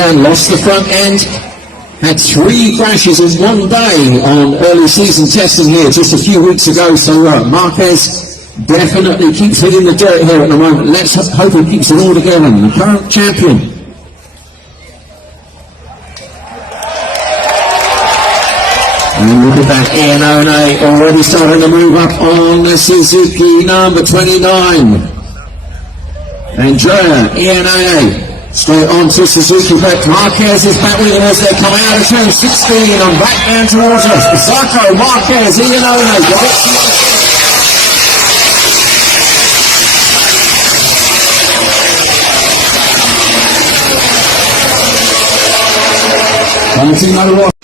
and lost the front end. Had 3 crashes in one day on early season testing here just a few weeks ago. So Marquez definitely keeps hitting the dirt here at the moment. Let's hope he keeps it all together. The current champion. And look at that, Iannone already starting to move up on the Suzuki number 29. Andrea Iannone straight on to Suzuki, but Marquez is back with him as they come out of turn 16 and back down towards us. Sarko, Marquez, Iannone, got it. Another one.